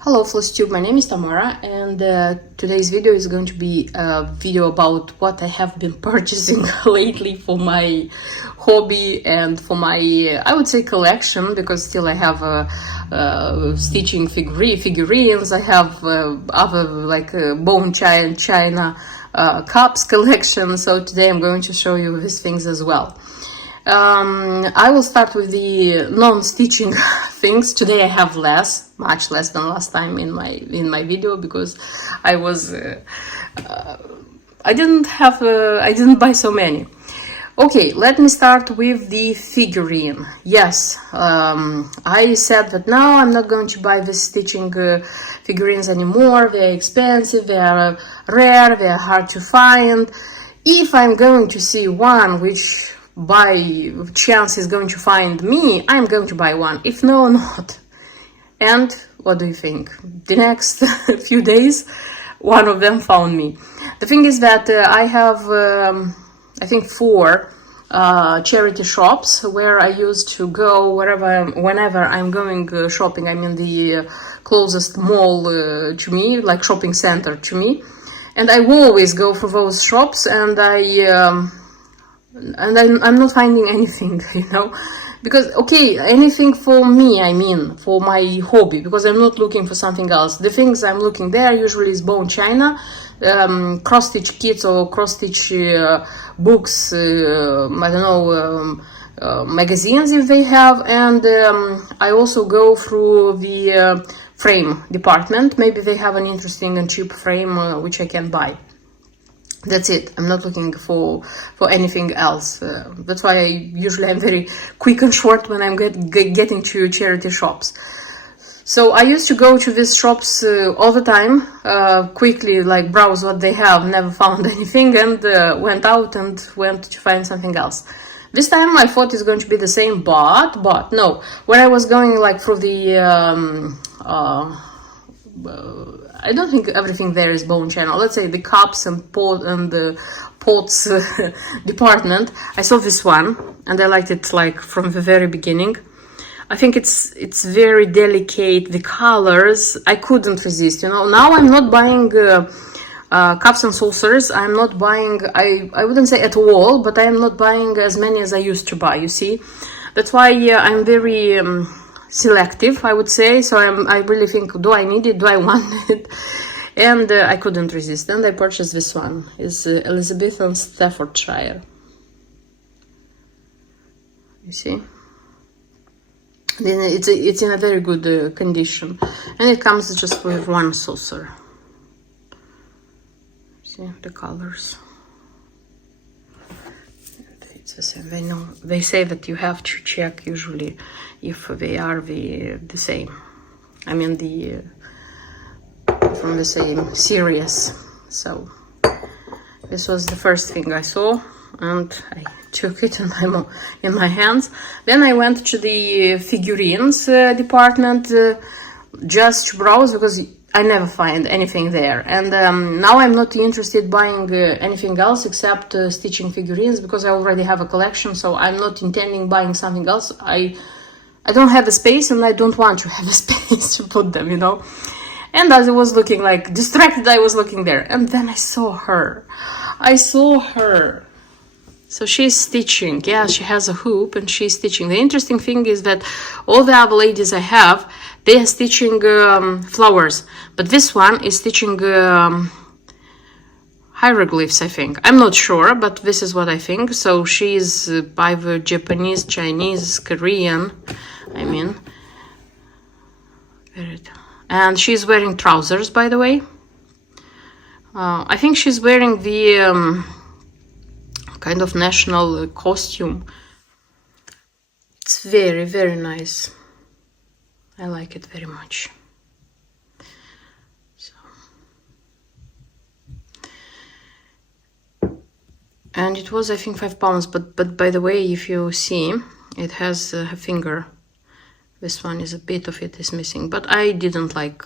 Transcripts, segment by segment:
Hello FlossTube, my name is Tamara, and today's video is going to be a video about what I have been purchasing lately for my hobby and for my, I would say, collection, because still I have stitching figurines, I have other like bone china cups collection, so today I'm going to show you these things as well. I will start with the non-stitching things. Today I have much less than last time in my video, because I was I didn't buy so many. Okay, let me start with the figurine. Yes, I said that now I'm not going to buy the stitching figurines anymore. They're expensive, they are rare, they are hard to find. If I'm going to see one which by chance is going to find me, I'm going to buy one. If no, not. And what do you think? The next few days, one of them found me. The thing is that I have, I think, 4 charity shops where I used to go whenever I'm going shopping. I'm in the closest mall to me, like shopping center to me. And I always go for those shops, and I'm not finding anything, because, okay, anything for me, I mean, for my hobby, because I'm not looking for something else. The things I'm looking there usually is bone china, cross-stitch kits or cross-stitch books, I don't know, magazines if they have, and I also go through the frame department. Maybe they have an interesting and cheap frame which I can buy. That's it. I'm not looking for anything else. That's why I'm very quick and short when I'm getting to charity shops. So I used to go to these shops all the time, quickly like browse what they have, never found anything, and went out and went to find something else. This time I thought it's going to be the same, but no. When I was going like through the I don't think everything there is bone china. Let's say the cups and the pots department. I saw this one and I liked it like from the very beginning. I think it's very delicate. The colors, I couldn't resist. Now I'm not buying cups and saucers. I'm not buying. I wouldn't say at all, but I am not buying as many as I used to buy. You see, that's why I'm very selective, I would say. So I really think, do I need it? Do I want it? And I couldn't resist, and I purchased this one. It's Elizabethan Staffordshire. You see, then it's in a very good condition, and it comes just with 1 saucer. See the colors. It's the same. They say that you have to check usually if they are the same. I mean from the same series. So this was the first thing I saw, and I took it in my hands. Then I went to the figurines department just to browse, because I never find anything there. And now I'm not interested in buying anything else except stitching figurines, because I already have a collection. So I'm not intending buying something else. I don't have the space, and I don't want to have a space to put them, And as I was looking, like distracted, I was looking there, and then I saw her. So she's stitching. Yeah, she has a hoop and she's stitching. The interesting thing is that all the other ladies I have, they are stitching flowers, but this one is stitching hieroglyphs, I think. I'm not sure, but this is what I think. So she's either Japanese, Chinese, Korean, I mean. And she's wearing trousers, by the way. I think she's wearing the kind of national costume. It's very, very nice. I like it very much. So. And it was, I think, £5, but by the way, if you see, it has a finger. This one is, a bit of it is missing, but I didn't like,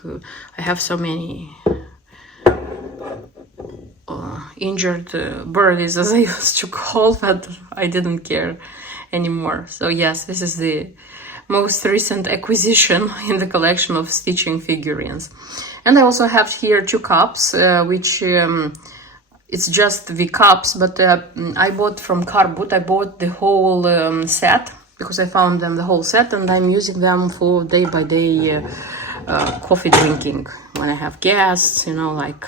I have so many injured birdies, as I used to call, that I didn't care anymore. So yes, this is most recent acquisition in the collection of stitching figurines. And I also have here 2 cups, which it's just the cups, but I bought from Carbut. I bought the whole set because I found them the whole set, and I'm using them for day by day coffee drinking when I have guests, you know, like.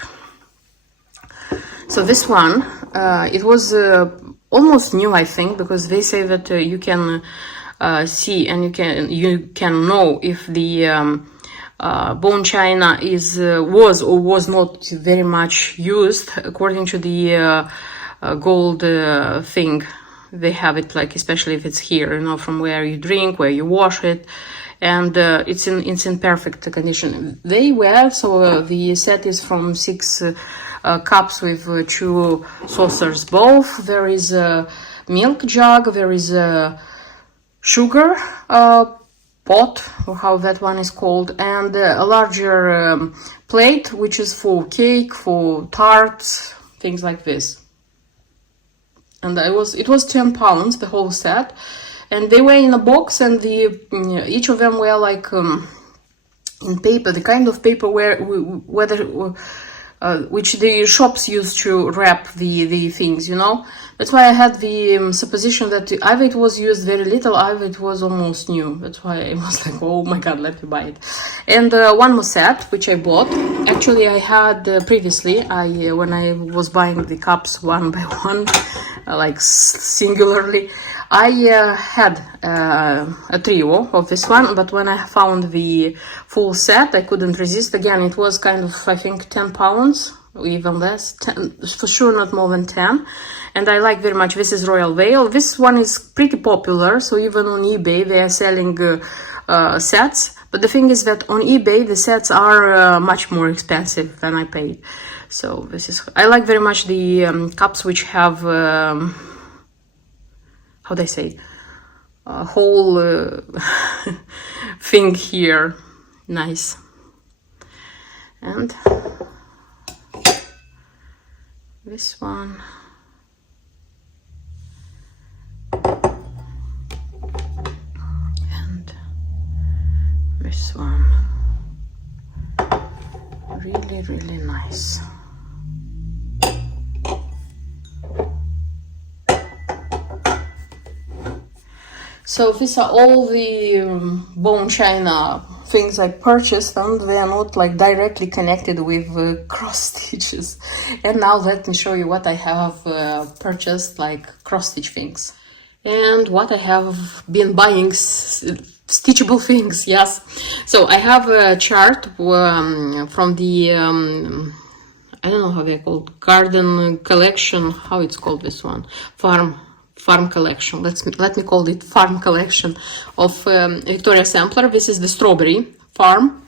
So this one, it was almost new, I think, because they say that you can see and you can know if the bone china is was or was not very much used according to the gold thing. They have it, like, especially if it's here, you know, from where you drink, where you wash it, and it's in perfect condition. They were, so the set is from 6 cups with 2 saucers both. There is a milk jug, there is a sugar pot, or how that one is called, and a larger plate, which is for cake, for tarts, things like this. And it was 10 pounds, the whole set, and they were in a box, and each of them were like in paper, the kind of paper which the shops use to wrap the things, you know. That's why I had the supposition that either it was used very little, either it was almost new. That's why I was like, oh my god, let me buy it. And one more set, which I bought. Actually, I had previously, when I was buying the cups one by one, like singularly, I had a trio of this one, but when I found the full set, I couldn't resist. Again, it was kind of, I think, 10 pounds, even less, 10, for sure not more than 10. And I like very much. This is Royal Veil. This one is pretty popular, so even on eBay they are selling sets. But the thing is that on eBay the sets are much more expensive than I paid. So this is, I like very much the cups which have how they say, a whole thing here. Nice. And this one. And this one. Really, really nice. So these are all the bone china things I purchased, and they are not like directly connected with cross stitches. And now let me show you what I have purchased, like cross stitch things, and what I have been buying stitchable things. Yes, so I have a chart from the I don't know how they're called, garden collection, how it's called, this one, farm collection. Let me call it farm collection of Victoria Sampler. This is the strawberry farm.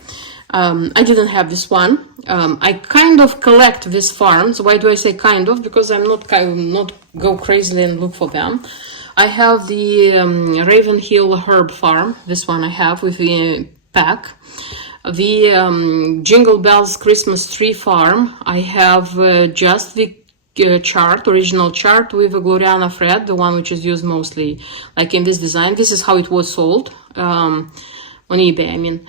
I didn't have this one. I kind of collect these farms. Why do I say kind of? Because I'm not go crazy and look for them. I have the Ravenhill Herb Farm. This one I have with the pack. The Jingle Bells Christmas Tree Farm. I have just the chart, original chart with a Gloriana thread, the one which is used mostly like in this design. This is how it was sold on eBay, I mean.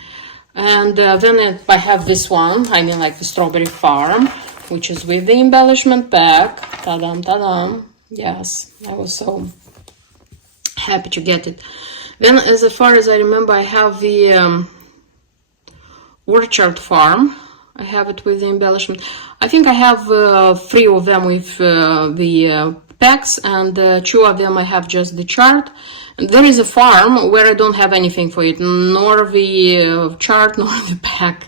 And then I have this one, I mean, like the Strawberry Farm, which is with the embellishment pack. Ta-dam, ta-dam. Yes, I was so happy to get it. Then, as far as I remember, I have the Orchard Farm. I have it with the embellishment. I think I have 3 of them with the packs, and 2 of them I have just the chart. And there is a farm where I don't have anything for it, nor the chart, nor the pack.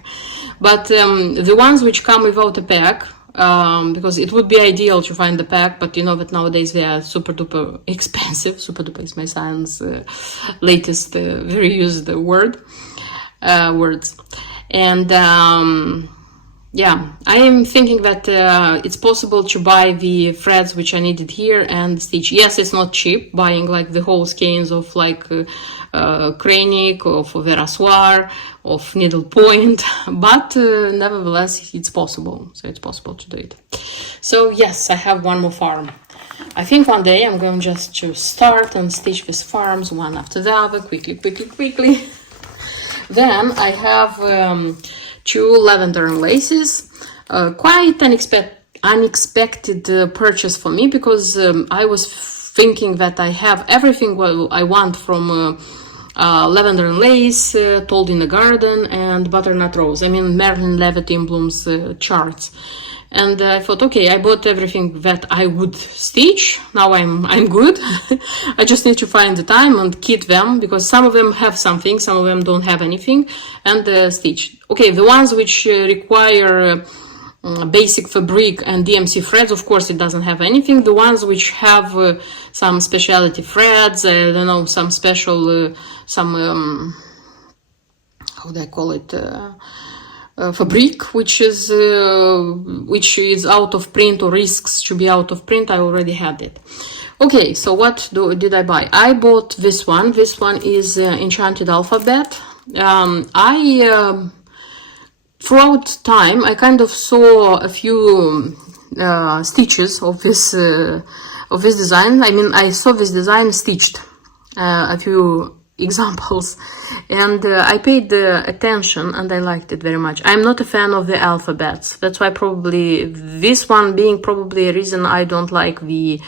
But the ones which come without a pack, because it would be ideal to find the pack, but you know that nowadays they are super duper expensive. Super duper is my son's latest very used words. And yeah, I am thinking that it's possible to buy the threads which I needed here and stitch. Yes, it's not cheap buying like the whole skeins of like Kreinik, of Verassoir, of needlepoint, but nevertheless it's possible. So it's possible to do it. So yes, I have one more farm. I think one day I'm going just to start and stitch these farms one after the other, quickly. Then I have 2 lavender laces, quite unexpected purchase for me, because I was thinking that I have everything what I want from lavender lace, told in the garden, and butternut rose. I mean Merlin Levitin Bloom's charts. And I thought, okay, I bought everything that I would stitch. Now I'm good. I just need to find the time and kit them, because some of them have something, some of them don't have anything, and stitch. Okay, the ones which require basic fabric and DMC threads, of course it doesn't have anything. The ones which have some specialty threads, I don't know, some special, how do I call it, fabric which is out of print or risks to be out of print, I already had it. Okay, so what did I buy? I bought this one. This one is Enchanted Alphabet. Throughout time I kind of saw a few stitches of this design. I mean, I saw this design stitched, a few examples, and I paid attention and I liked it very much. I'm not a fan of the alphabets. That's why probably this one being probably a reason I don't like the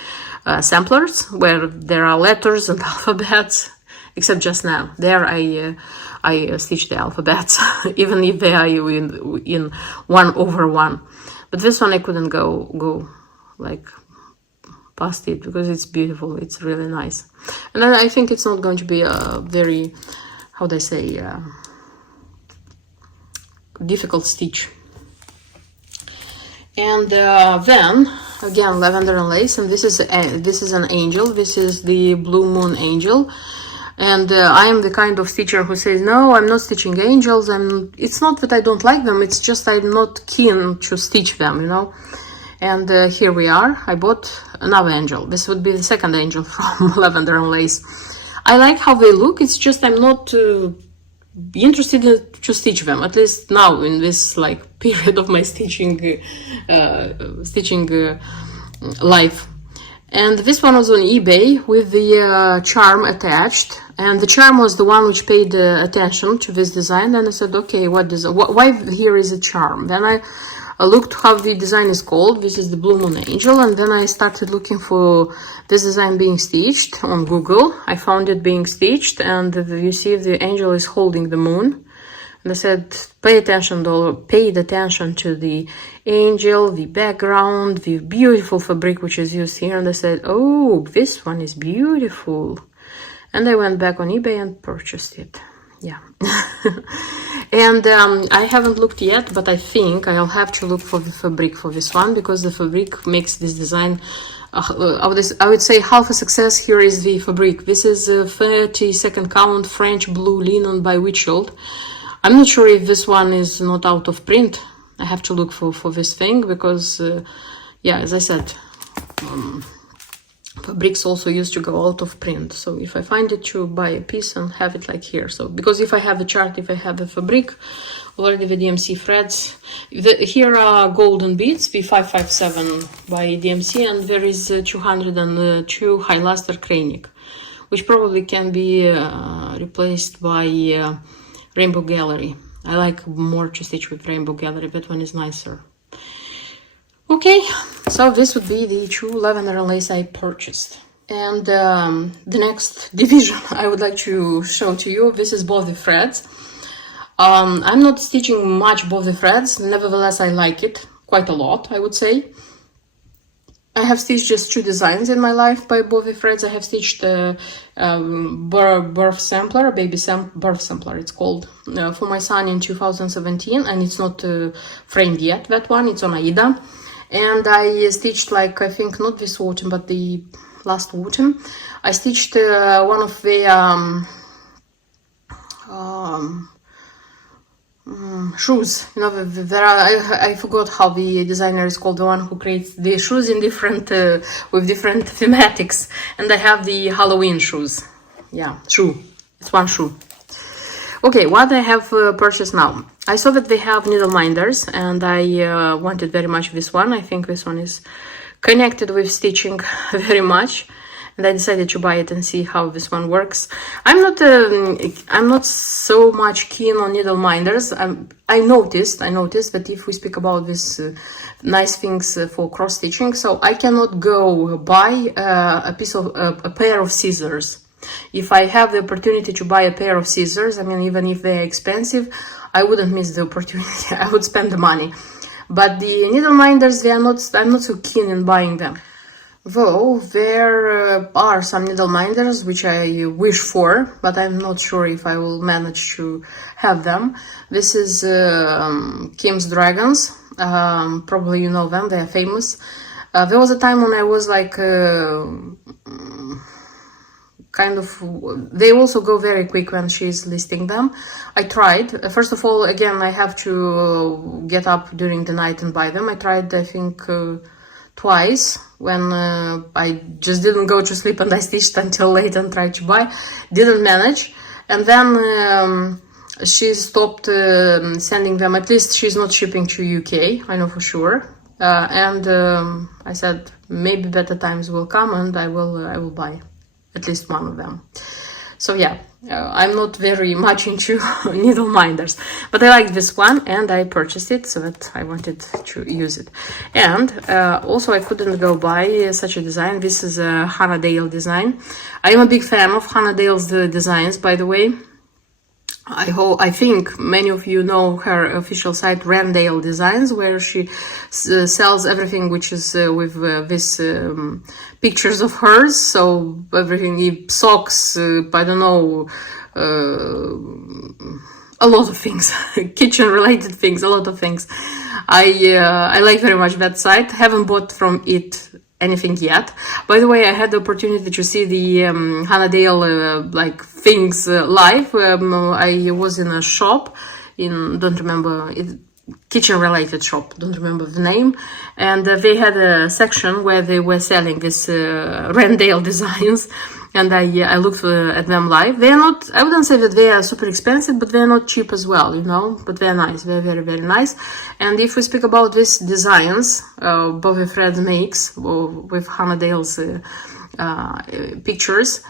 samplers where there are letters and alphabets, except just now. There I stitched the alphabets, even if they are in 1/1. But this one I couldn't go like past it, because it's beautiful, it's really nice. And I think it's not going to be a very, how do I say, difficult stitch. And then again lavender and lace, and this is an angel. This is the Blue Moon Angel. And I am the kind of stitcher who says, no, I'm not stitching angels. It's not that I don't like them, it's just I'm not keen to stitch them, you know. And here we are. I bought another angel. This would be the second angel from Lavender and Lace. I like how they look. It's just I'm not interested to stitch them, at least now in this like period of my stitching life. And this one was on eBay with the charm attached, and the charm was the one which paid attention to this design. And I said, okay, why here is a charm? Then I looked how the design is called. This is the Blue Moon Angel, and then I started looking for this design being stitched on Google. I found it being stitched, and you see the angel is holding the moon. And I said, paid attention to the angel, the background, the beautiful fabric which is used here. And I said, oh, this one is beautiful. And I went back on eBay and purchased it. Yeah. And I haven't looked yet, but I think I'll have to look for the fabric for this one, because the fabric makes this design, I would say half a success. Here is the fabric. This is a 32nd count French blue linen by Witchold. I'm not sure if this one is not out of print. I have to look for this thing, because, yeah, as I said, fabrics also used to go out of print. So if I find it, to buy a piece and have it like here. So because if I have the chart, if I have the fabric, already the DMC threads. Here are golden beads, the 557 by DMC, and there is 202 high luster Kreinik, which probably can be replaced by Rainbow Gallery. I like more to stitch with Rainbow Gallery. That one is nicer. Okay, so this would be the true lavender and lace I purchased. And the next division I would like to show to you, this is both the threads. I'm not stitching much both the threads, nevertheless I like it quite a lot, I would say. I have stitched just 2 designs in my life by both the threads. I have stitched birth sampler, birth sampler it's called, for my son in 2017, and it's not framed yet, that one, it's on Aida. And I stitched, like, I think not this autumn, but the last autumn, I stitched one of the shoes. You know, there are, I forgot how the designer is called, the one who creates the shoes in different with different thematics. And I have the Halloween shoes. Yeah, shoe. It's one shoe. Okay, what I have purchased now. I saw that they have needle minders, and I wanted very much this one. I think this one is connected with stitching very much, and I decided to buy it and see how this one works. I'm not so much keen on needle minders. I noticed that if we speak about this nice things for cross stitching, so I cannot go buy a pair of scissors. If I have the opportunity to buy a pair of scissors, I mean, even if they're expensive, I wouldn't miss the opportunity. I would spend the money. But the needle minders, I'm not so keen in buying them. Though there are some needle minders which I wish for, but I'm not sure if I will manage to have them. This is Kim's Dragons. Probably you know them, they are famous. There was a time when I was like kind of, they also go very quick when she's listing them. I tried. First of all, again, I have to get up during the night and buy them. I tried, I think, twice when I just didn't go to sleep and I stitched until late and tried to buy. Didn't manage. And then she stopped sending them. At least she's not shipping to UK, I know for sure. And I said maybe better times will come and I will buy at least one of them. So yeah, I'm not very much into needle minders, but I like this one and I purchased it so that I wanted to use it. And also I couldn't go buy such a design. This is a Hannah Dale design. I am a big fan of Hannah Dale's designs, by the way. I think many of you know her official site, Rendale Designs, where she sells everything which is with these pictures of hers. So everything, socks, I don't know, a lot of things, kitchen related things, a lot of things. I like very much that site. Haven't bought from it anything yet. By the way, I had the opportunity to see the Hannah Dale like things live. I was in a shop in, don't remember, kitchen related shop, don't remember the name, and they had a section where they were selling this Rendale designs, and I looked at them live. They are not, I wouldn't say that they are super expensive, but they're not cheap as well, you know, but they're nice, they're very, very nice. And if we speak about these designs, Bobby Fred makes with Hannah Dale's pictures,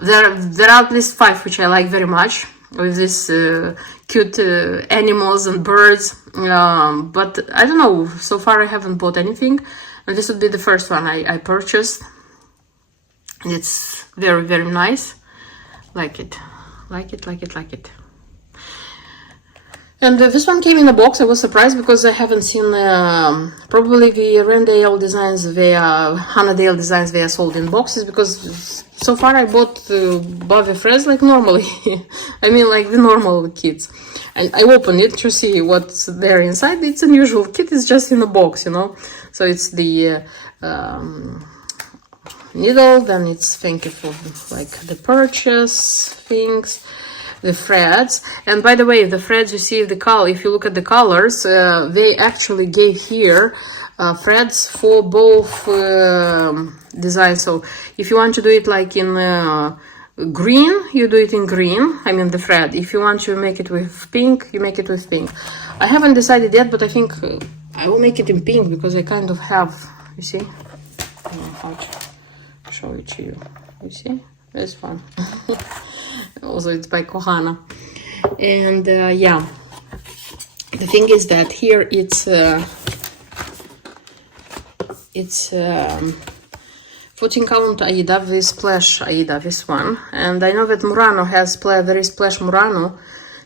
there are at least 5 which I like very much, with these cute animals and birds, but I don't know, so far I haven't bought anything, and this would be the first one I purchased. It's very, very nice. Like it. And this one came in a box. I was surprised because I haven't seen probably the Rendale designs, Hannah Dale designs, they are sold in boxes, because so far I bought Bobby Frez like normally. I mean, like the normal kits. I opened it to see what's there inside. It's an unusual kit, it's just in a box, you know. So it's the needle, then it's thank you for like the purchase things, the threads. And by the way, the threads, you see the color, if you look at the colors, they actually gave here threads for both designs. So if you want to do it like in green, you do it in green, I mean the thread. If you want to make it with pink, you make it with pink. I haven't decided yet, but I think I will make it in pink because I kind of have, you see, I don't know how to show it to you. You see, this one. Also, it's by Kohana. And yeah, the thing is that here it's 14 count Aida, this splash Aida, this one. And I know that Murano has very splash Murano,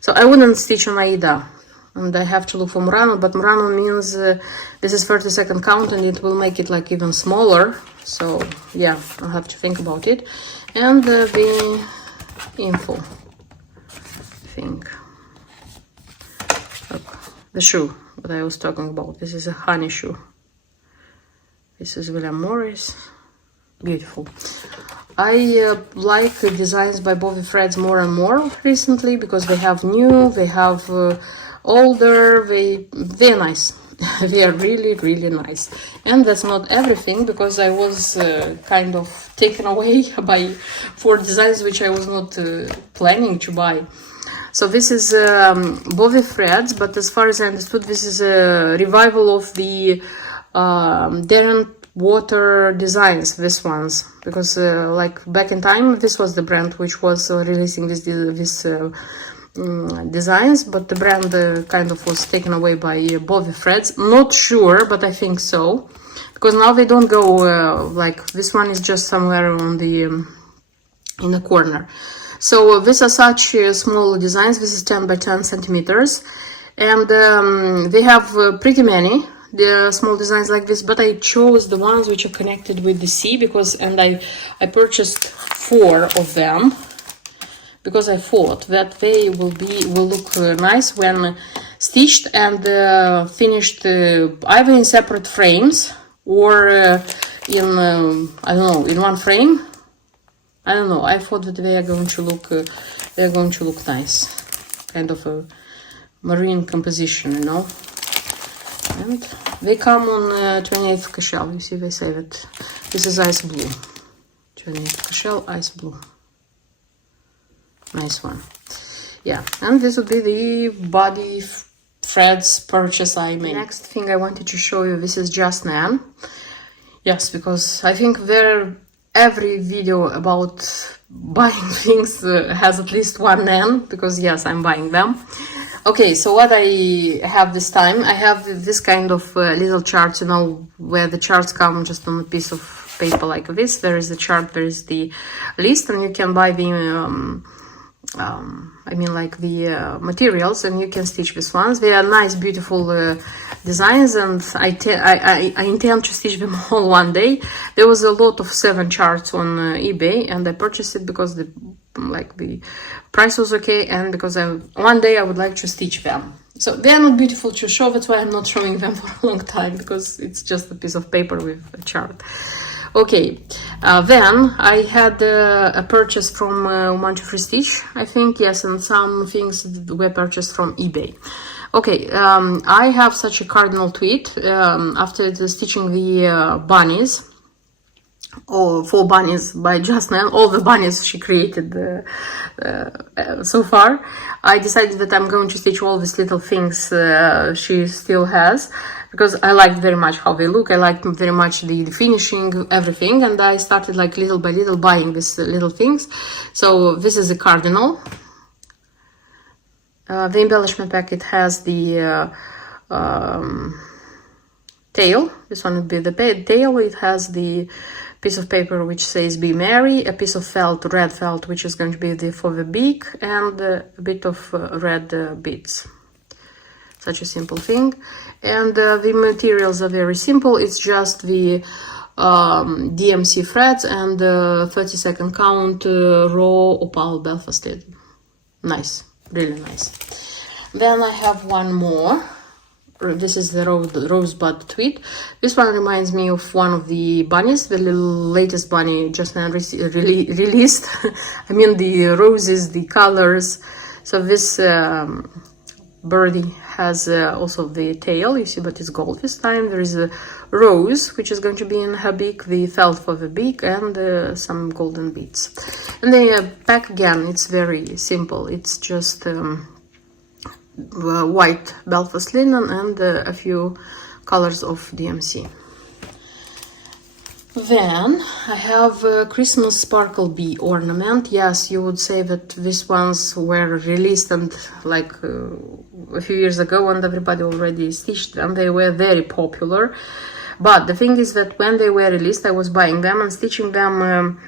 so I wouldn't stitch on Aida. And I have to look for Murano, but Murano means this is 32nd count and it will make it like even smaller. So yeah, I'll have to think about it. And the info, I think. Look, the shoe that I was talking about. This is a honey shoe. This is William Morris. Beautiful. I like the designs by Bobby Freds more and more recently because they have new, they have older, they're nice. They are really, really nice. And that's not everything, because I was kind of taken away by 4 designs which I was not planning to buy. So this is Bobby Freds, but as far as I understood, this is a revival of the Darren water designs, this ones, because like back in time this was the brand which was releasing this designs, but the brand kind of was taken away by Bobby Freds. Not sure, but I think so, because now they don't go like this one is just somewhere on the in the corner. So these are such small designs. This is 10 by 10 centimeters, and they have pretty many the small designs like this, but I chose the ones which are connected with the sea, because I purchased 4 of them because I thought that they will look nice when stitched and finished, either in separate frames or in I don't know, in one frame. I don't know. I thought that they are going to look nice, kind of a marine composition, you know. And they come on 28th Cashel. You see, they say that this is ice blue. 28th Cashel, ice blue. Nice one. Yeah, and this would be the body threads purchase I made. Next thing I wanted to show you, this is just Nan. Yes, because I think every video about buying things has at least one Nan, because yes, I'm buying them. Okay, so what I have this time, I have this kind of little charts, you know, where the charts come just on a piece of paper like this. There is the chart, there is the list, and you can buy the I mean like the materials, and you can stitch these ones. They are nice, beautiful designs, and I intend to stitch them all one day. There was a lot of 7 charts on eBay, and I purchased it because the price was okay, and because one day I would like to stitch them. So they are not beautiful to show, that's why I'm not showing them for a long time, because it's just a piece of paper with a chart. Okay, then I had a purchase from One Two Free Stitch, I think, yes, and some things were purchased from eBay. Okay, I have such a cardinal tweed after stitching the bunnies. 4 bunnies by Just Nan, all the bunnies she created so far. I decided that I'm going to stitch all these little things she still has, because I liked very much how they look. I liked very much the finishing, everything, and I started like little by little buying these little things. So this is a cardinal. The embellishment packet has the tail. This one would be the tail. It has the piece of paper which says "Be Merry," a piece of felt, red felt, which is going to be for the beak, and a bit of red beads. Such a simple thing. And the materials are very simple. It's just the DMC threads and 30-second count raw opal Belfast lead. Nice, really nice. Then I have one more. This is the rosebud tweed. This one reminds me of one of the bunnies, the latest bunny Just Nan released. I mean the roses, the colors. So this birdie has also the tail, you see, but it's gold this time. There is a rose, which is going to be in her beak, the felt for the beak, and some golden beads. And the pack, again, it's very simple. It's just white Belfast linen and a few colors of DMC. Then I have a Christmas sparkle bee ornament. Yes, you would say that these ones were released and like a few years ago, and everybody already stitched them. They were very popular. But the thing is that when they were released, I was buying them and stitching them,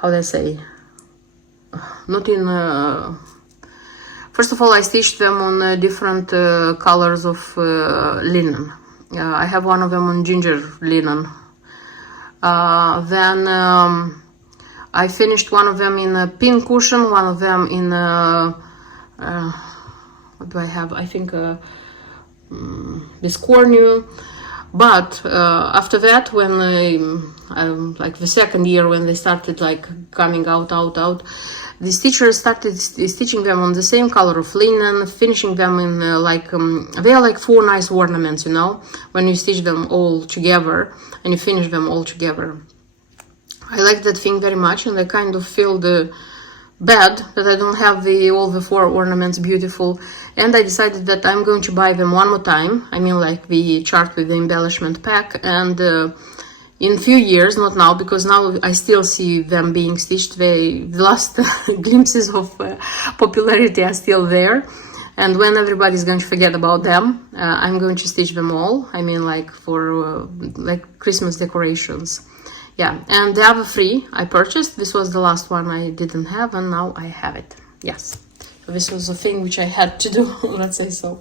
how do I say, not in... First of all, I stitched them on different colors of linen. I have one of them on ginger linen. Then I finished one of them in a pin cushion, one of them in what do I have? I think this cornu. But after that, when like the second year, when they started like coming out, the stitchers started stitching them on the same color of linen, finishing them in they are like 4 nice ornaments, you know, when you stitch them all together and you finish them all together. I like that thing very much, and I kind of feel bad that I don't have all the 4 ornaments beautiful, and I decided that I'm going to buy them one more time. I mean like the chart with the embellishment pack, and in few years, not now, because now I still see them being stitched. The last glimpses of popularity are still there. And when everybody's going to forget about them, I'm going to stitch them all. I mean, like for like Christmas decorations. Yeah, and the other three I purchased. This was the last one I didn't have, and now I have it. Yes. So this was a thing which I had to do, let's say so.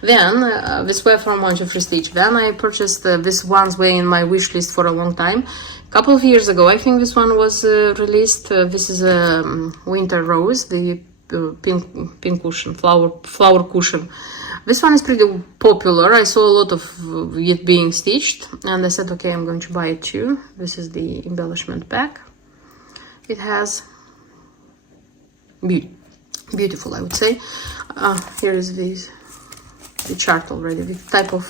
Then, this were from 1 to 3 Stitch. Then I purchased this one's way in my wish list for a long time. A couple of years ago, I think this one was released. This is a winter rose, the pink cushion, flower cushion. This one is pretty popular. I saw a lot of it being stitched, and I said, okay, I'm going to buy it too. This is the embellishment pack. It has beautiful, I would say. Here is the chart already, the type of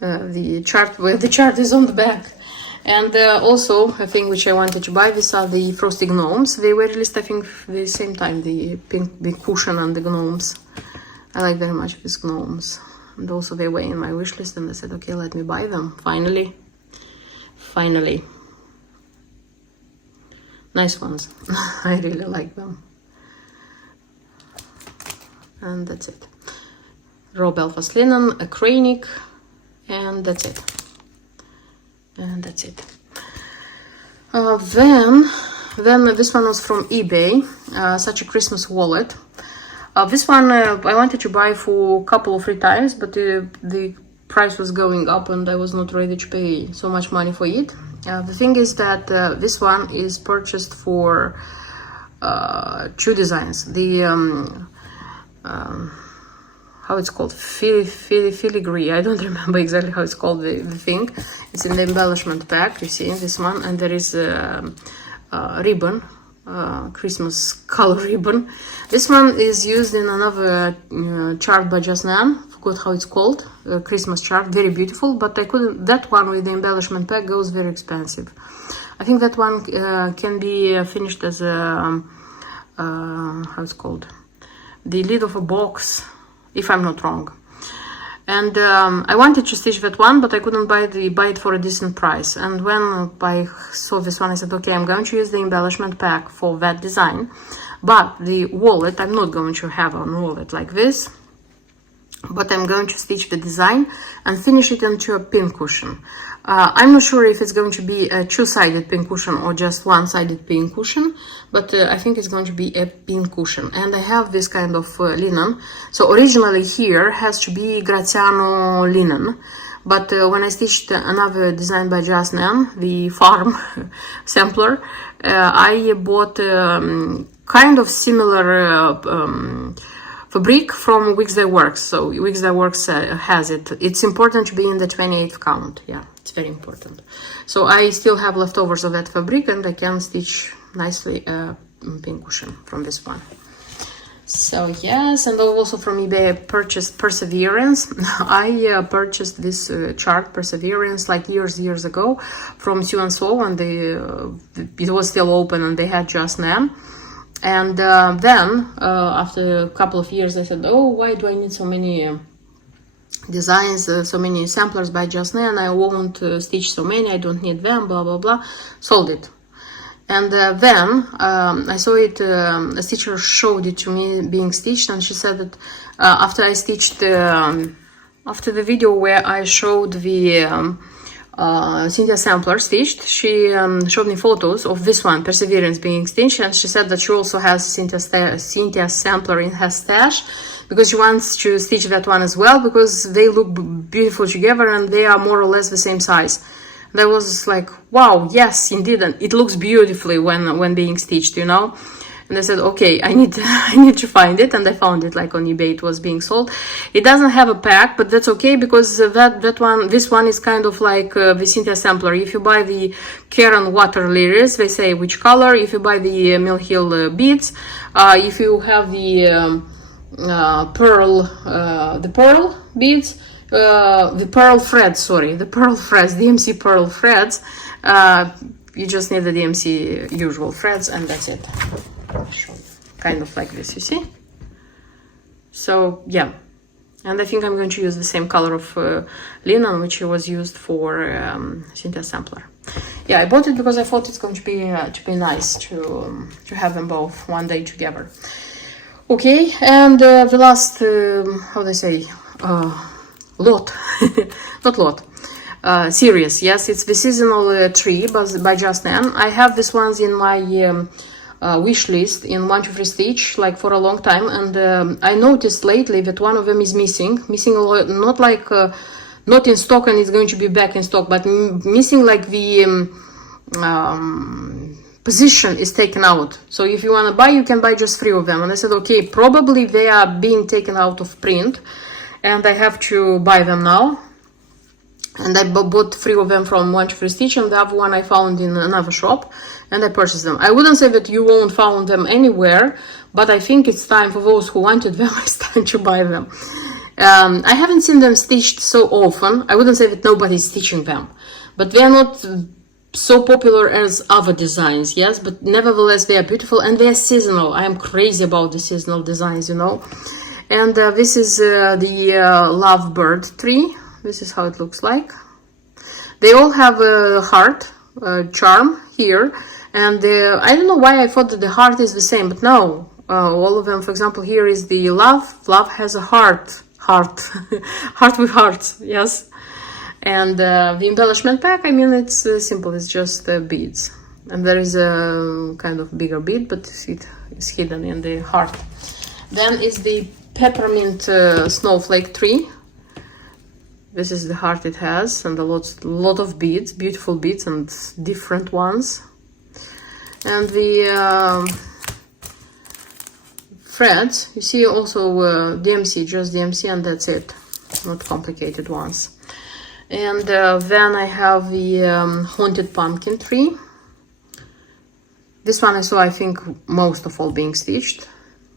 the chart, where the chart is on the back. And also a thing which I wanted to buy, these are the frosty gnomes. They were released, I think, the same time, the pink cushion and the gnomes. I like very much these gnomes. And also they were in my wish list, and I said, okay, let me buy them. Finally. Nice ones. I really like them. And that's it. Raw Belfast linen, a cranic, and that's it. And that's it. Then this one was from eBay, such a Christmas wallet. This one I wanted to buy for a couple of 3 times, but the price was going up and I was not ready to pay so much money for it. The thing is that this one is purchased for 2 designs. The how it's called, filigree, I don't remember exactly how it's called, the thing. It's in the embellishment pack, you see this one, and there is a ribbon, Christmas color ribbon. This one is used in another chart by Jasnan, forgot how it's called, Christmas chart, very beautiful, but I couldn't, that one with the embellishment pack goes very expensive. I think that one can be finished as a, how it's called, the lid of a box, if I'm not wrong. And I wanted to stitch that one, but I couldn't buy it for a decent price. And when I saw this one, I said, okay, I'm going to use the embellishment pack for that design. But the wallet, I'm not going to have a wallet like this, but I'm going to stitch the design and finish it into a pin cushion. I'm not sure if it's going to be a 2-sided pin cushion or just 1-sided pin cushion, but I think it's going to be a pin cushion. And I have this kind of linen. So originally here has to be Graziano linen, but when I stitched another design by Jasnan, the farm sampler, I bought kind of similar fabric from Wigs That Works. So Wigs That Works has it. It's important to be in the 28th count. Yeah, it's very important. So I still have leftovers of that fabric, and I can stitch nicely a pin cushion from this one. So yes, and also from eBay I purchased Perseverance. I purchased this chart Perseverance like years ago from Sue & So, and it was still open and they had Jasnan. And then after a couple of years I said, oh, why do I need so many designs, so many samplers by Jasnan? I won't stitch so many, I don't need them, blah blah blah. Sold it. And then I saw it, a stitcher showed it to me being stitched, and she said that after I stitched, after the video where I showed the Cynthia sampler stitched, she showed me photos of this one, Perseverance, being stitched, and she said that she also has Cynthia sampler in her stash because she wants to stitch that one as well, because they look beautiful together and they are more or less the same size. And I was like, wow, yes, indeed, and it looks beautifully when being stitched, you know. And I said, okay, I need to find it, and I found it like on eBay. It was being sold. It doesn't have a pack, but that's okay, because this one is kind of like the Cynthia sampler. If you buy the Karen water lilies, they say which color. If you buy the Mill Hill beads, if you have the pearl beads, the pearl threads, sorry, the pearl threads, DMC pearl threads, you just need the DMC usual threads, and that's it. Kind of like this, you see. So yeah, And I think I'm going to use the same color of linen which was used for Cynthia Sampler. Yeah, I bought it because I thought it's going to be nice to have them both one day together. Okay, and the last how do I say lot, not lot. Series, yes, it's the seasonal tree by Just Nan. I have these ones in my wish list in 1 to 3 Stitch like for a long time, and I noticed lately that one of them is missing a lot, not like not in stock and it's going to be back in stock, but missing like the position is taken out. So if you want to buy, you can buy just 3 of them. And I said, okay, probably they are being taken out of print and I have to buy them now. And I bought 3 of them from 1 to 3 Stitch, and the other one I found in another shop, and I purchased them. I wouldn't say that you won't find them anywhere, but I think it's time for those who wanted them, it's time to buy them. I haven't seen them stitched so often. I wouldn't say that nobody's stitching them, but they are not so popular as other designs, yes, but nevertheless they are beautiful and they are seasonal. I am crazy about the seasonal designs, you know. And this is the lovebird tree. This is how it looks like. They all have a heart charm here, and I don't know why I thought that the heart is the same, but no, all of them. For example, here is the love has a heart heart with hearts, yes. And the embellishment pack, I mean, it's simple, it's just beads, and there is a kind of bigger bead, but it is hidden in the heart. Then is the peppermint snowflake tree. This is the heart it has, and a lot of beads, beautiful beads and different ones. And the threads, you see also DMC, just DMC, and that's it, not complicated ones. And then I have the haunted pumpkin tree. This one I saw, I think, most of all being stitched.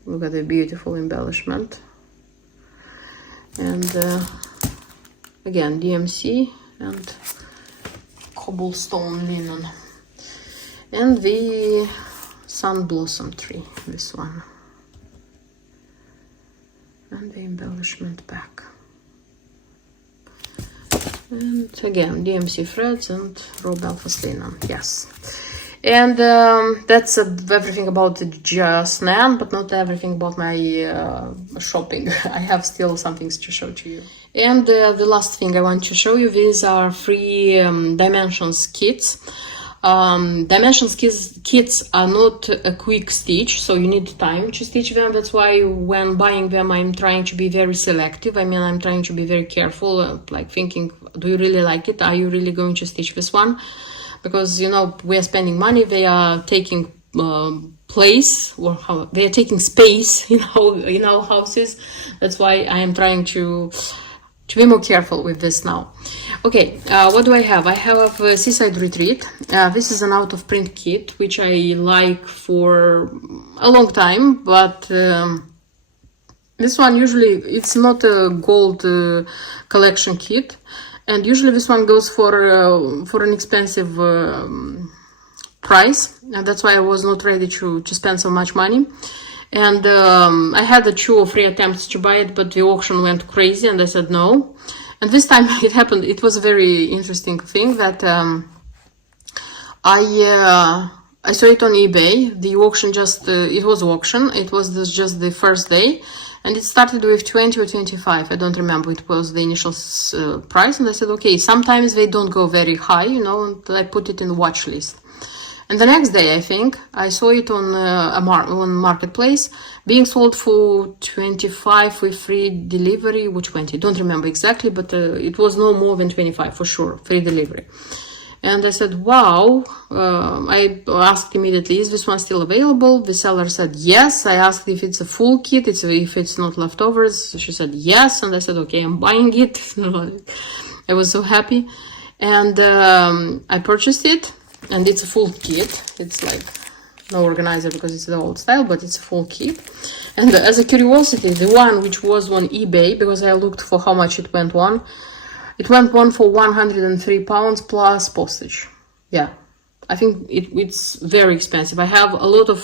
Look at the beautiful embellishment. And again, DMC and cobblestone linen. And the sun blossom tree, this one. And the embellishment pack. And again, DMC threads and raw Belfast linen, yes. And that's everything about the Just Nan, but not everything about my shopping. I have still some things to show to you. And the last thing I want to show you, these are 3 dimensions kits. Dimensions kits are not a quick stitch, so you need time to stitch them. That's why when buying them, I'm trying to be very selective. I mean, I'm trying to be very careful, like thinking, do you really like it? Are you really going to stitch this one? Because, you know, we are spending money, they are taking place, or how they are taking space in our houses. That's why I am trying to be more careful with this now. Okay, what do I have? I have Seaside Retreat. This is an out of print kit, which I like for a long time, but this one usually, it's not a gold collection kit. And usually this one goes for an expensive price, and that's why I was not ready to spend so much money. And I had 2 or 3 attempts to buy it, but the auction went crazy, and I said no. And this time it happened. It was a very interesting thing that I saw it on eBay. The auction it was auction. It was just the first day. And it started with 20 or 25, I don't remember, it was the initial price. And I said, okay, sometimes they don't go very high, you know, and I put it in the watch list. And the next day, I think, I saw it on on Marketplace, being sold for 25 with free delivery, or 20, don't remember exactly, but it was no more than 25 for sure, free delivery. And I said, wow. I asked immediately, is this one still available? The seller said yes. I asked if it's a full kit, if it's not leftovers. She said yes. And I said, okay, I'm buying it. I was so happy. And I purchased it. And it's a full kit. It's like no organizer because it's the old style, but it's a full kit. And as a curiosity, the one which was on eBay, because I looked for how much it went on, it went on for £103 plus postage. Yeah, I think it's very expensive. I have a lot of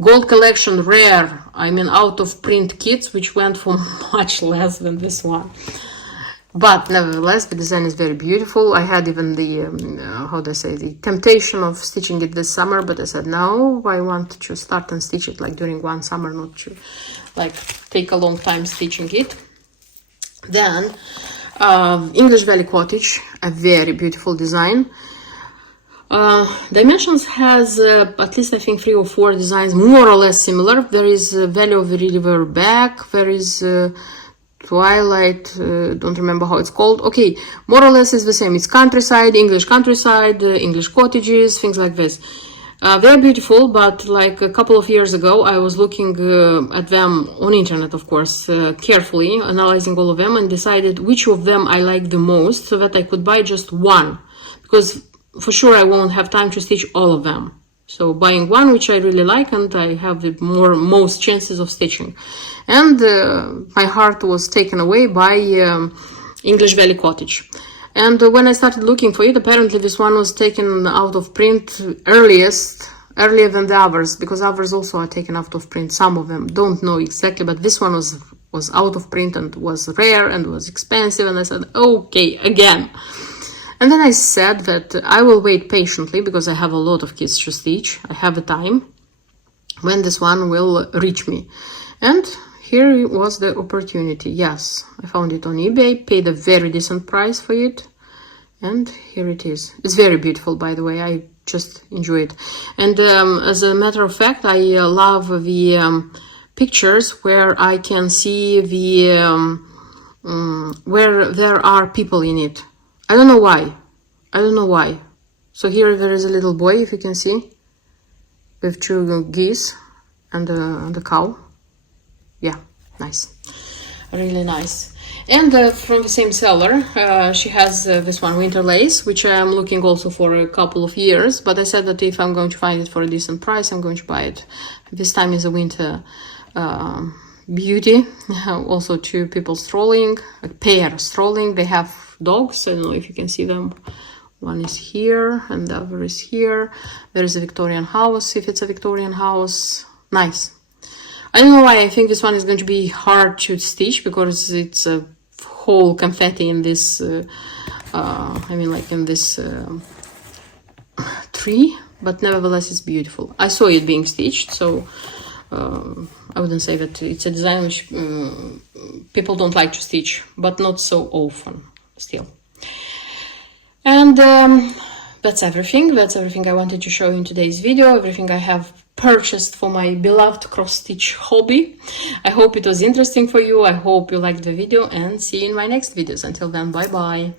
gold collection rare, I mean out of print kits, which went for much less than this one. But nevertheless, the design is very beautiful. I had even the, how do I say, the temptation of stitching it this summer, but I said, no, I want to start and stitch it like during one summer, not to like take a long time stitching it. Then, English Valley Cottage, a very beautiful design. Dimensions has at least I think 3 or 4 designs more or less similar. There is Valley of the River back, there is Twilight, don't remember how it's called. Okay, more or less is the same. It's countryside, English cottages, things like this. They're beautiful, but like a couple of years ago, I was looking at them on internet, of course, carefully, analyzing all of them, and decided which of them I like the most, so that I could buy just one, because for sure I won't have time to stitch all of them. So buying one which I really like, and I have the most chances of stitching. And my heart was taken away by English Valley Cottage. And when I started looking for it, apparently this one was taken out of print earlier than the others, because others also are taken out of print. Some of them, don't know exactly, but this one was out of print and was rare and was expensive, and I said, okay, again. And then I said that I will wait patiently, because I have a lot of kits to stitch. I have the time when this one will reach me. And here was the opportunity. Yes, I found it on eBay, paid a very decent price for it. And here it is. It's very beautiful, by the way. I just enjoy it. And as a matter of fact, I love the pictures where I can see the where there are people in it. I don't know why. I don't know why. So here there is a little boy, if you can see, with 2 geese and a cow. Yeah, nice. Really nice. And from the same seller, she has this one, Winter Lace, which I am looking also for a couple of years. But I said that if I'm going to find it for a decent price, I'm going to buy it. This time is a winter beauty. Also 2 people strolling, a pair strolling. They have dogs. I don't know if you can see them. One is here and the other is here. There is a Victorian house, if it's a Victorian house. Nice. I don't know why I think this one is going to be hard to stitch, because it's a whole confetti in this, I mean like in this tree, but nevertheless it's beautiful. I saw it being stitched, so I wouldn't say that it's a design which people don't like to stitch, but not so often still. And that's everything. That's everything I wanted to show you in today's video, everything I have purchased for my beloved cross-stitch hobby. I hope it was interesting for you. I hope you liked the video, and see you in my next videos. Until then, bye bye.